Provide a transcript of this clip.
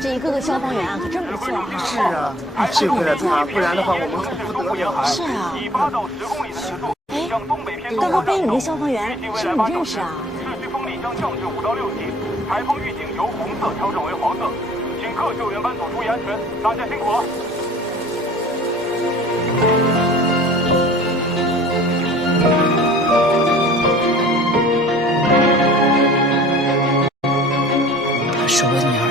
这一个个消防员啊，可真不错哈。是啊，幸亏了他，不然的话我们可不得了。是啊。哎，刚刚背影那消防员是不是你认识啊？市区风力将降至5到6级，台风预警由红色调整为黄色，请各救援班组注意安全，大家辛苦了。他说你